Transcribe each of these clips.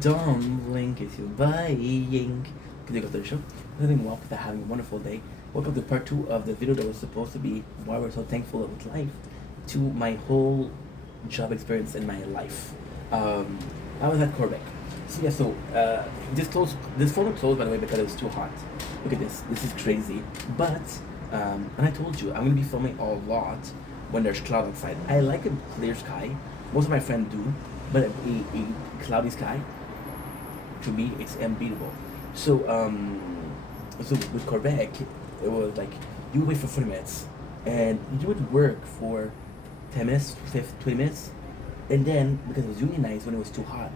Don't blink if you're buying. Can you go to the show? Living well, having a wonderful day. Welcome to part 2 of the video that was supposed to be why we're so thankful with life to my whole job experience in my life. I was at Quebec. So yeah, this photo closed by the way because it was too hot. Look at this. This is crazy. But and I told you I'm gonna be filming a lot when there's cloud outside. I like a clear sky. Most of my friends do, but a cloudy sky, to me, it's unbeatable. So, so with Quebec, it was like you would wait for 40 minutes, and you would work for 10 minutes, 20 minutes, and then because it was unionized when it was too hot,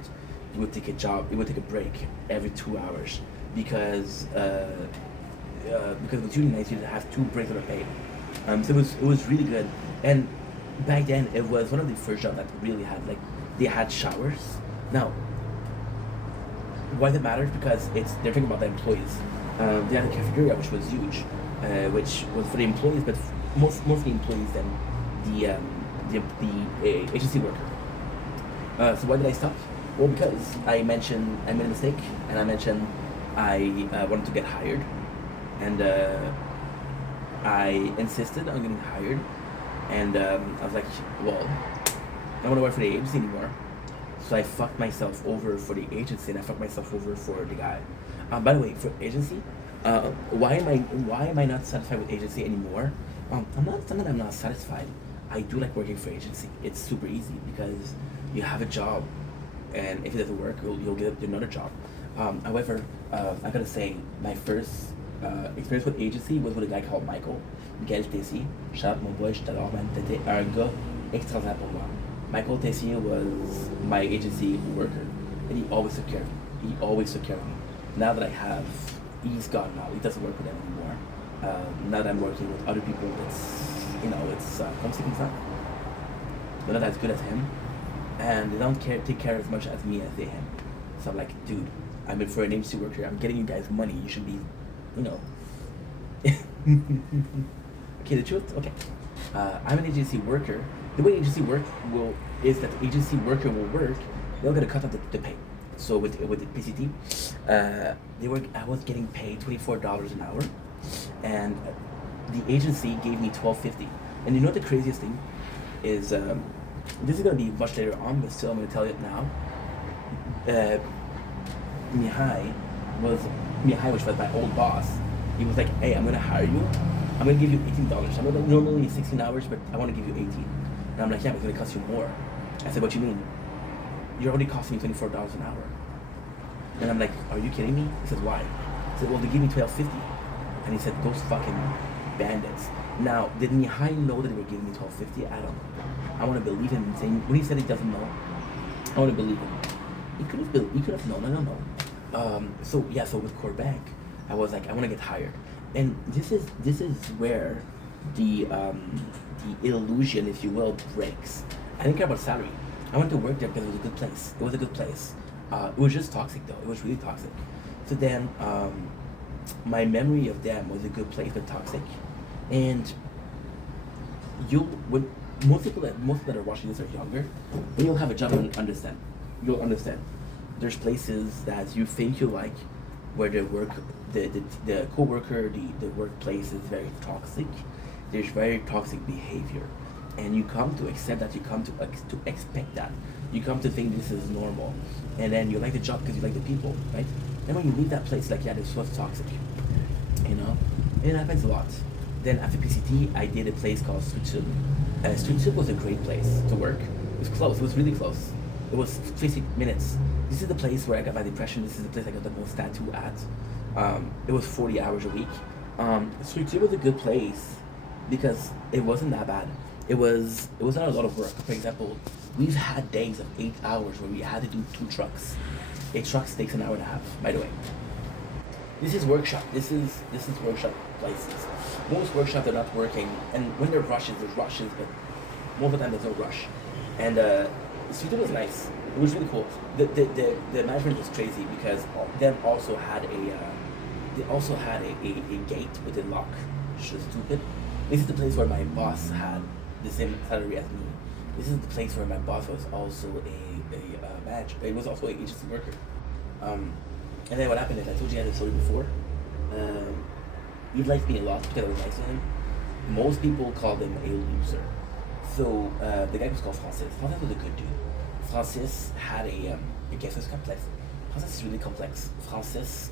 you would take a job. You would take a break every 2 hours because it was unionized. You would have 2 breaks that are paid. So it was really good, and back then it was one of the first jobs that really had like they had showers. Now why that matters because they're thinking about the employees. They had a cafeteria which was huge, which was for the employees, but mostly employees than the agency worker. So why did I stop? Well, because I made a mistake, and I mentioned I wanted to get hired, and I insisted on getting hired, and I was like, well, I don't want to work for the agency anymore. So I fucked myself over for the agency, and I fucked myself over for the guy. By the way, for agency, why am I not satisfied with agency anymore? It's not that I'm not satisfied. I do like working for agency. It's super easy because you have a job, and if it doesn't work, you'll get another job. However, I gotta say, my first experience with agency was with a guy called Michael Tessier. Shout out mon boy, je t'adore, man. T'étais un gars extraordinaire pour moi. Michael Tessier was my agency worker, and he always took care of me. He always took care of me. Now that he's gone now. He doesn't work with them anymore. Now that I'm working with other people, it's homesick and stuff. But not as good as him, and they don't take care as much as me as they him. So I'm like, dude, I'm in for an agency worker. I'm getting you guys money. You should be, you know. Okay, the truth. Okay, I'm an agency worker. The way agency work is that the agency worker will work. They'll get a cut of the pay. So with the PCT, I was getting paid $24 an hour, and the agency gave me $12.50. And you know what the craziest thing is? This is gonna be much later on, but still I'm gonna tell you it now. Mihai, which was my old boss, he was like, "Hey, I'm gonna hire you. I'm gonna give you $18. I'm gonna normally 16 hours, but I want to give you 18." And I'm like, "Yeah, but it's gonna cost you more." I said, "What you mean? You're already costing me $24 an hour." And I'm like, "Are you kidding me?" He said, "Why?" I said, "Well, they gave me $12.50." And he said, "Those fucking bandits." Now, did Mihai know that they were giving me $12.50? I don't know. I want to believe him in saying when he said he doesn't know. I want to believe him. He could have known. I don't know. So yeah, so with Quebec, I was like, I want to get hired, and this is where the illusion, if you will, breaks. I didn't care about salary. I went to work there because it was a good place. It was a good place. It was just toxic though. It was really toxic. So then, my memory of them was a good place but toxic, and when most people that are watching this are younger, when you'll have a job, you'll understand. There's places that you think you like, where the co-worker, the workplace is very toxic. There's very toxic behavior, and you come to accept that. You come to expect that. You come to think this is normal, and then you like the job because you like the people, right? And when you leave that place, like, yeah, this was toxic, you know. It happens a lot. Then after PCT, I did a place called Stutub. Stutub was a great place to work. It was close. It was really close. It was 50 minutes. This is the place where I got my depression. This is the place I got the most tattoo at. It was 40 hours a week. Stutub was a good place because it wasn't that bad. It was not a lot of work. For example, we've had days of 8 hours where we had to do 2 trucks. 8 trucks takes an hour and a half, by the way. This is workshop. This is workshop places. Most workshops are not working, and when there's rushes, but most of the time there's no rush. And Sweden was nice. It was really cool. The management was crazy because them also had a gate with a lock. Which was stupid. This is the place where my boss had the same salary as me. This is the place where my boss was also a manager. He was also an agency worker. And then what happened is, I told you I had a story before. Um, he liked me a lot because I was nice to him. Most people called him a loser. So the guy was called Francis. Francis was a good dude. Francis had a guess it's complex. Francis is really complex. Francis,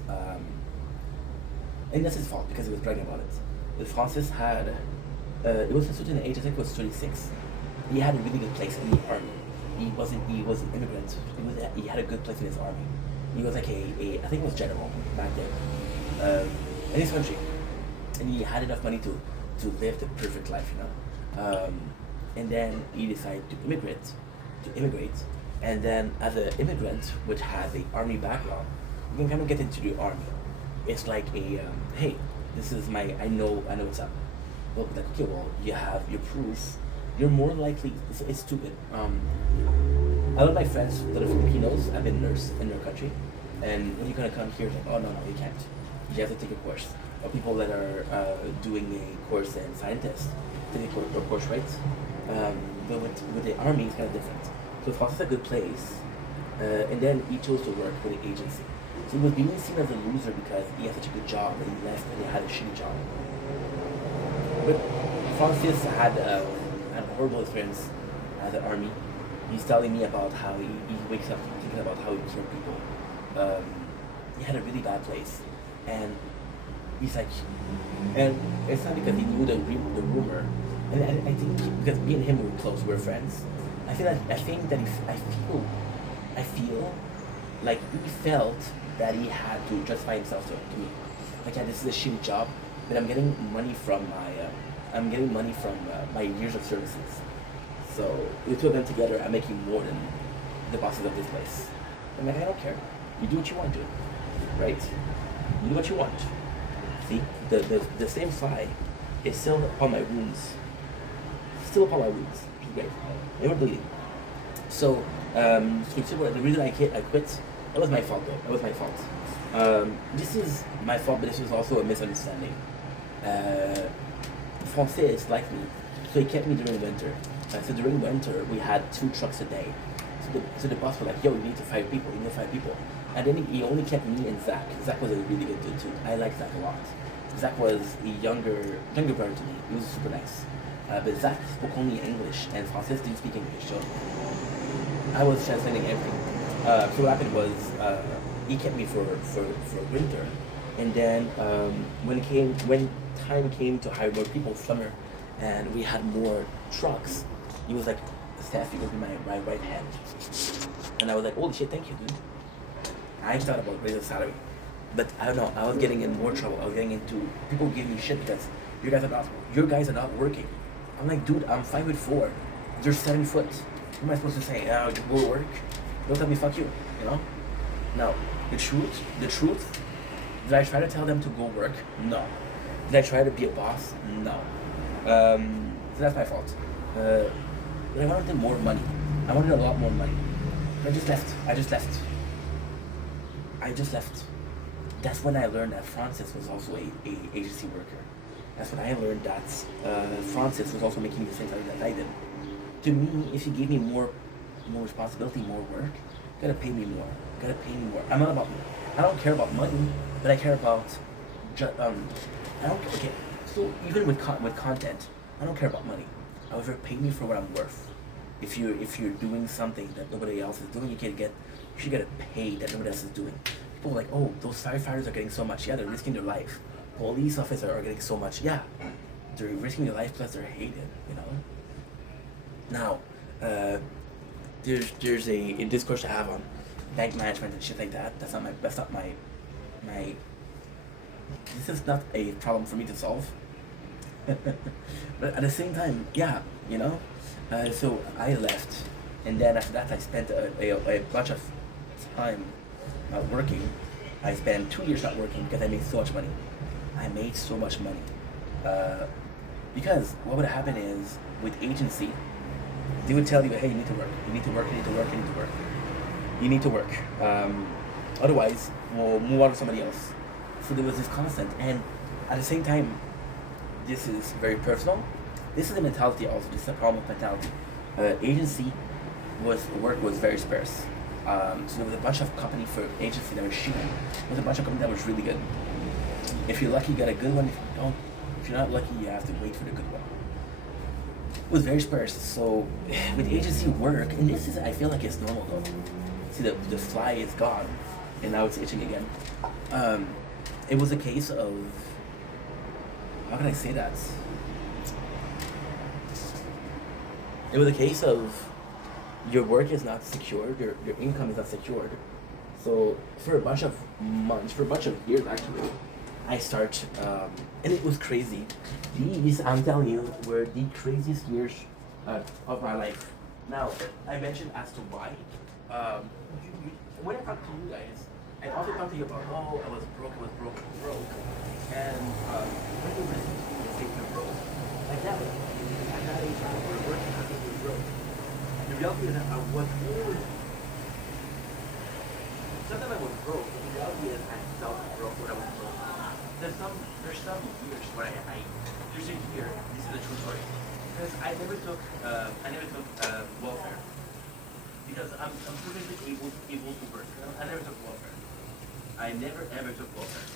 and that's his fault because he was bragging about it. But Francis had, it was a certain age, I think it was 36. He had a really good place in the army. He was an immigrant. He had a good place in his army. He was like I think it was general back then, in his country. And he had enough money to live the perfect life, you know. And then he decided to immigrate. And then as an immigrant, which has a army background, you can kind of get into the army. It's like hey, this is I know what's up. Well, like, okay, well, you have your proof. You're more likely, it's stupid. A lot of my friends that are Filipinos have been nurse in their country. And when you're gonna come here, like, oh no, you can't. You have to take a course. Or people that are doing a course in scientists, take a course, right? But with the army, it's kind of different. So France is a good place. And then he chose to work with an agency. So he was being seen as a loser because he had such a good job that he left and he had a shitty job. But Francis had a horrible experience at the army. He's telling me about how he wakes up thinking about how he killed people. He had a really bad place. And he's like, and it's not because he knew the rumor. And I think because me and him were close, we were friends. I feel like he felt that he had to justify himself to me. Like, yeah, this is a shitty job, but I'm getting money from my years of services. So the two of them together are making more than the bosses of this place. I'm like, I don't care. You do what you want to, right? You do what you want. See, the same fly is still upon my wounds. Still upon my wounds. Great. They were bleeding. So, the reason I quit, that was my fault though. That was my fault. This is my fault, but this was also a misunderstanding. Francis liked me, so he kept me during winter. So during winter, we had 2 trucks a day. So the boss was like, yo, you need to fire people, And then he only kept me and Zach. Zach was a really good dude too. I liked Zach a lot. Zach was a younger brother to me. He was super nice. But Zach spoke only English, and Francis didn't speak English, so I was translating everything. So what happened was, he kept me for winter, and then when time came to hire more people summer, and we had more trucks, he was like, Steph, you're gonna be my right hand. And I was like, holy shit, thank you, dude. I thought about raising the salary, but I don't know, I was getting in more trouble. I was getting into, people give me shit because you guys are not working. I'm like, dude, I'm 5'4". You're 7 foot. What am I supposed to say? You go to work? Don't tell me fuck you, you know? Now, the truth, did I try to tell them to go work? No. Did I try to be a boss? No. So that's my fault. But I wanted more money. I wanted a lot more money. I just left. That's when I learned that Francis was also a agency worker. That's when I learned that Francis was also making the same salary that I did. To me, if you gave me more responsibility, more work, you gotta pay me more. I don't care about money, but I care about okay. So even with content, I don't care about money. However, pay me for what I'm worth. If you're doing something that nobody else is doing, you should get a pay that nobody else is doing. People are like, oh, those firefighters are getting so much. Yeah, they're risking their life. Police officers are getting so much. Yeah, they're risking their life, plus they're hated. You know. Now, there's a discourse to have on bank management and shit like that. That's not my. This is not a problem for me to solve. But at the same time, yeah, you know. So I left, and then after that I spent a bunch of time not working. I spent 2 years not working because I made so much money. Because what would happen is, with agency, they would tell you, hey, you need to work. Otherwise, we'll move on to somebody else. So there was this constant, and at the same time, this is very personal. This is a mentality also. This is a problem of mentality. Agency work was very sparse. So there was a bunch of company for agency that were shooting. There was a bunch of company that was really good. If you're lucky, you get a good one. If you don't, if you're not lucky, you have to wait for the good one. It was very sparse. So with agency work, and this is, I feel like it's normal though. See, the fly is gone, and now it's itching again. It was a case of, how can I say that? It was a case of your work is not secured, your income is not secured. So for a bunch of months, for a bunch of years actually, I start, and it was crazy. These, I'm telling you, were the craziest years of my life. Now, I mentioned as to why. When I talk to you guys, I often talk to you about, oh, I was broke. And when you listen to me and say you're broke, I never. At that age, I was working, I think you're broke. The reality is that I was always, sometimes I was broke, but the reality is I felt broke when I was broke. There's some years where there's a year, this is a true story, because I never took welfare, because I'm perfectly able to work. I never took welfare. I never ever took welfare.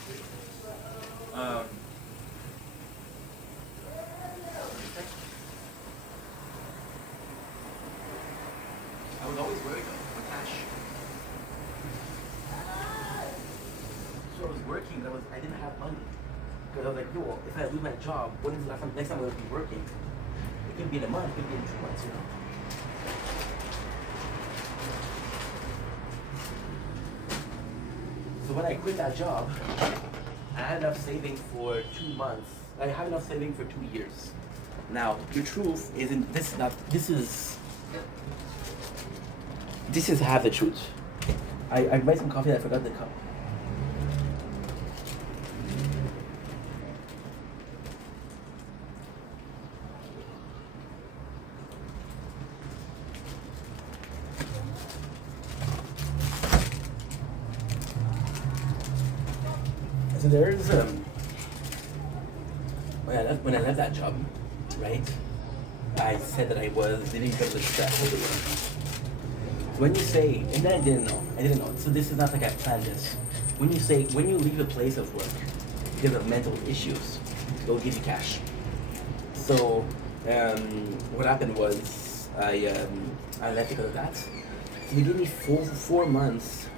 I was always worried though, for cash. So I was working, but I didn't have money. Because I was like, yo, if I lose my job, when is the next time I'm going to be working? It could be in a month, it could be in 2 months, you know? So when I quit that job, I had enough saving for 2 months. I had enough saving for 2 years. Now, the truth isn't, this is half the truth. I made some coffee and I forgot the cup. So there's when I left that job, right? I said that I was dealing with the stress of the work. When you say, and then I didn't know. So this is not like I planned this. When you leave a place of work because of mental issues, they'll give you cash. So what happened was I left because of that. So they gave me 4 months.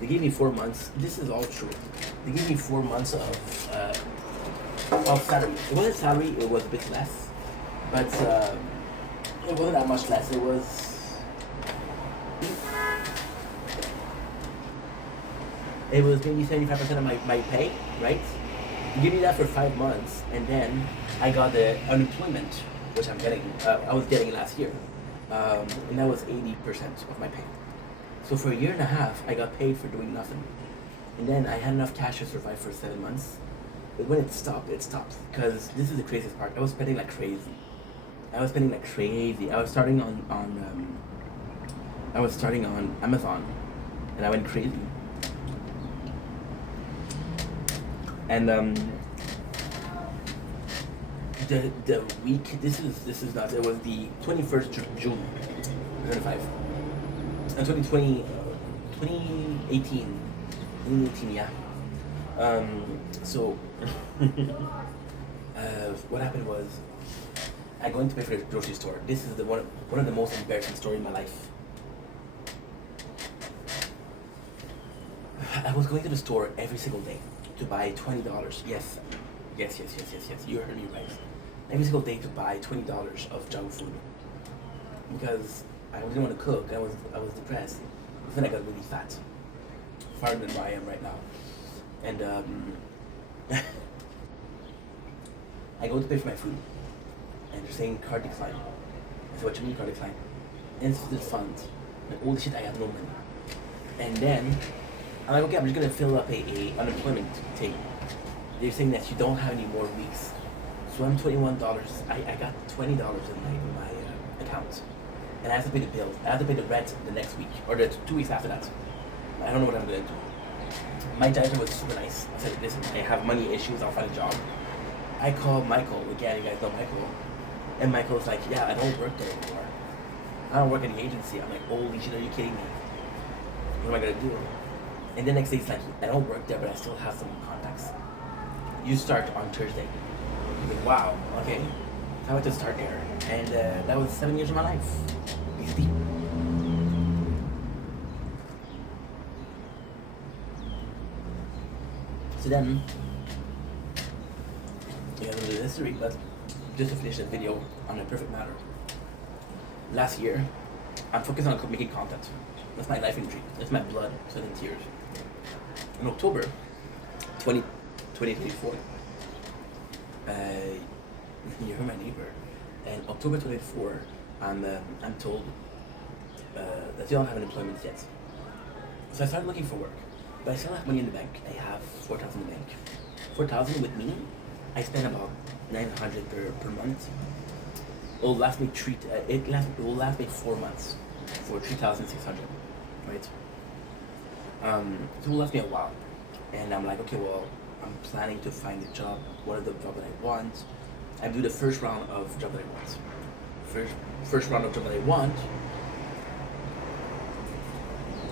They gave me 4 months. This is all true. They gave me 4 months of salary. It wasn't salary. It was a bit less, but it wasn't that much less. It was. It was maybe 75% of my pay, right? You give me that for 5 months, and then I got the unemployment, which I was getting last year, and that was 80% of my pay. So for a year and a half, I got paid for doing nothing, and then I had enough cash to survive for 7 months. But when it stopped, because this is the craziest part. I was spending like crazy. I was starting on Amazon, and I went crazy. And the week, this is not, it was the 21st June 25 and 2018, yeah. So what happened was I going to pay for the grocery store. This is one of the most embarrassing stories in my life. I was going to the store every single day to buy $20. Yes. You heard me right. Every single day to buy $20 of junk food because I didn't want to cook. I was depressed. Then I got really fat, farther than where I am right now. And I go to pay for my food, and they're saying card decline. I said, what you mean card decline? Instant funds. Like, holy shit, I have no money. And then I'm like, okay, I'm just gonna fill up a unemployment thing. They're saying that you don't have any more weeks. So I'm $21. I got $20 in my account, and I have to pay the bills. I have to pay the rent the next week or the 2 weeks after that. I don't know what I'm gonna do. My janitor was super nice. I said, listen, I have money issues. I'll find a job. I called Michael again. You guys know Michael, and Michael's like, yeah, I don't work there anymore. I don't work at the agency. I'm like, holy shit, are you kidding me? What am I gonna do? And the next day, it's like, I don't work there, but I still have some contacts. You start on Thursday. You're like, wow, okay. So I went to start there. And that was 7 years of my life. Easy. So then, you have a little history, but just to finish that video on a perfect matter. Last year, I'm focused on making content. That's my life injury. That's my blood, sweat, and tears. In October 2024, you're my neighbor. And October 24, I'm told that you don't have an employment yet. So I started looking for work, but I still have money in the bank. I have 4,000 in the bank. 4,000 with me. I spend about 900 per month. It will last me it will last me 4 months for 3,600, right? So it will last me a while, and I'm like, okay, well, I'm planning to find a job. What are the job that I want? I do the first round of job that I want. First round of job that I want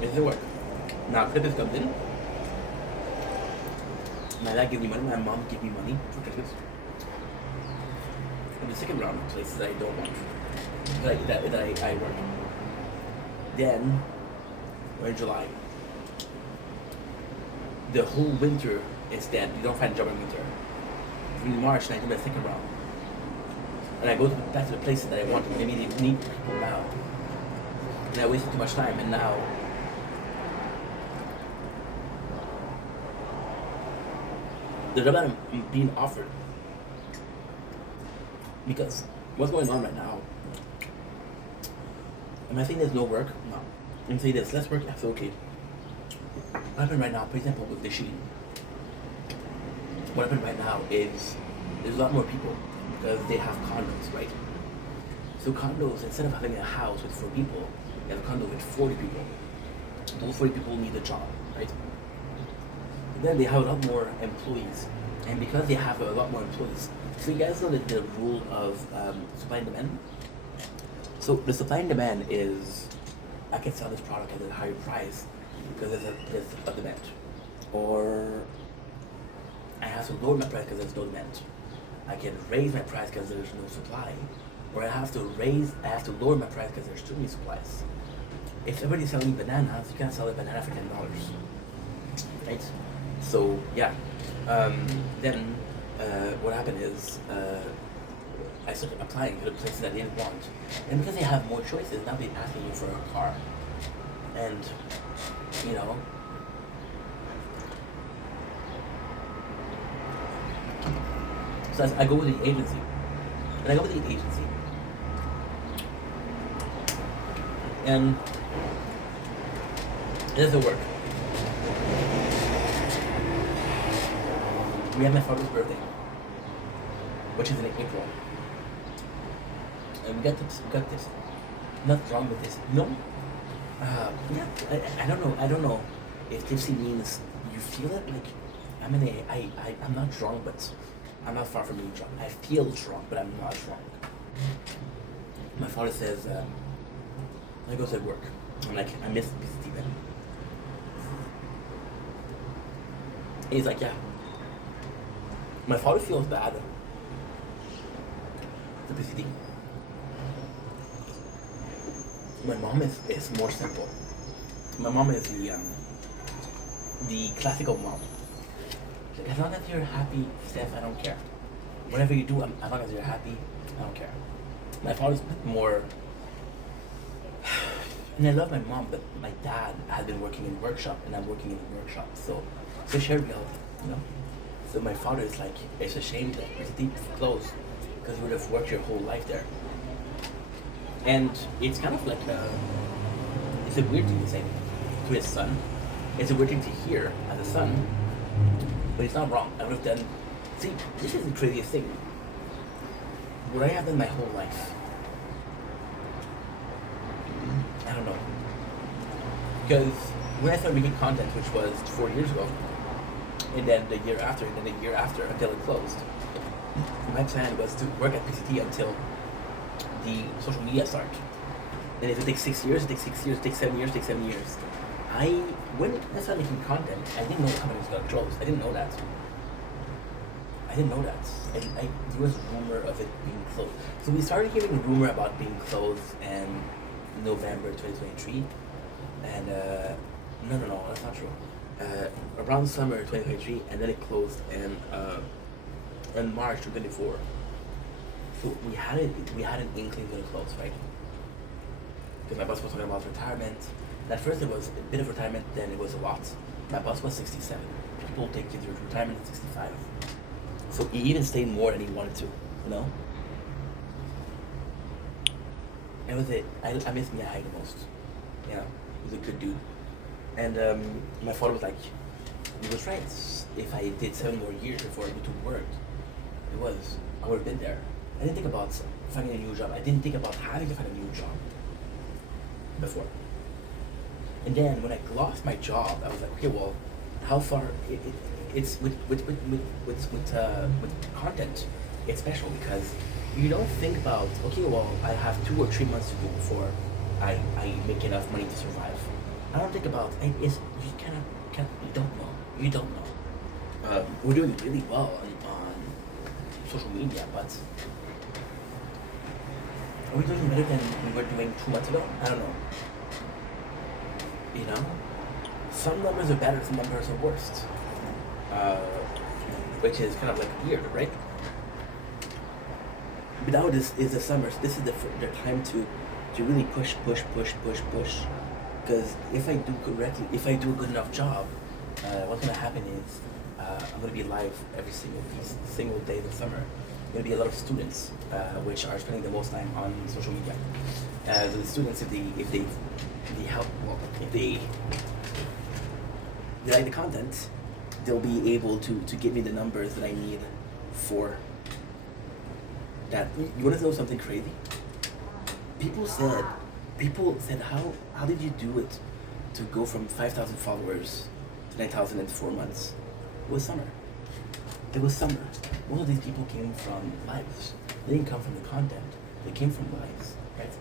is the work. Now Christmas comes in. My dad gave me money. My mom gave me money for Christmas. And the second round of places I don't want that I work. Then we're in July. The whole winter is dead. You don't find a job in winter. In March, and I do my second round. And I go back to the places that I want. Maybe they need people now. And I wasted too much time, and now the job that I'm being offered. Because what's going on right now? Am I saying there's no work? No. I'm saying there's less work? Absolutely. What happened right now, for example, with the shooting? What happened right now is there's a lot more people because they have condos, right? So condos, instead of having a house with 4 people, you have a condo with 40 people. Those 40 people need a job, right? And then they have a lot more employees. And because they have a lot more employees, so you guys know the rule of supply and demand? So the supply and demand is, I can sell this product at a higher price because there's a demand. Or I have to lower my price because there's no demand. I can raise my price because there's no supply. Or I have to lower my price because there's too many supplies. If everybody's selling bananas, you can't sell a banana for $10. Right? So yeah. Then what happened is I started applying to the places I didn't want. And because they have more choices, now they're asking you for a car. And, you know, so I go with the agency. And I go with the agency. And it doesn't work. We have my father's birthday, which is in April. And we got this. Nothing wrong with this. No. Yeah, I don't know if tipsy means you feel it. Like, I'm not drunk, but I'm not far from being drunk. I feel drunk, but I'm not drunk. My father says, I go to work. I'm like, I miss PCT then. He's like, yeah. My father feels bad for PCT. My mom is more simple. My mom is the classical mom. Like, as long as you're happy, Steph, I don't care. Whatever you do, as long as you're happy, I don't care. My father's more, and I love my mom, but my dad has been working in a workshop, and I'm working in a workshop, so share reality, you know? So my father is like, it's a shame that it's deep close, because you would have worked your whole life there. And it's kind of like it's a weird thing to say to his son. It's a weird thing to hear as a son, but it's not wrong. I would have done, see, this is the craziest thing. What I have done my whole life, I don't know. Because when I started making content, which was 4 years ago, and then the year after, and then the year after, until it closed, my plan was to work at PCT until the social media started. And if it takes 6 years, it takes 6 years, it takes 7 years, it takes 7 years. When I started making content, I didn't know the company was gonna close. I didn't know that. There was rumor of it being closed. So we started hearing rumor about being closed in November 2023. And no, that's not true. Around summer 2023, and then it closed in March 2024. So we had an inkling going to close, right? Because my boss was talking about retirement. And at first it was a bit of retirement, then it was a lot. My boss was 67. People take you to retirement at 65. So he even stayed more than he wanted to, you know? And with it, I miss Miyagi the most. You know, he was a good dude. And my father was like, he was right. If I did 7 more years before I went to work, I would have been there. I didn't think about finding a new job. I didn't think about having to find a new job before. And then when I lost my job, I was like, okay, well, how far? It's with content. It's special because you don't think about, okay, well, I have 2 or 3 months to go before I make enough money to survive. I don't think about you don't know. We're doing really well on social media, but are we doing better than we were doing 2 months ago? I don't know. You know, some numbers are better, some numbers are worse. Which is kind of like weird, right? But now this is the summer, so this is the time to really push. Because if I do correctly, if I do a good enough job, what's gonna happen is I'm gonna be live every single day in the summer. Gonna be a lot of students, which are spending the most time on social media. So the students, if they like the content, they'll be able to give me the numbers that I need for that. You want to know something crazy? People said, how did you do it to go from 5,000 followers to 9,000 in 4 months? It was summer. Most of these people came from lives. They didn't come from the content. They came from lives, right?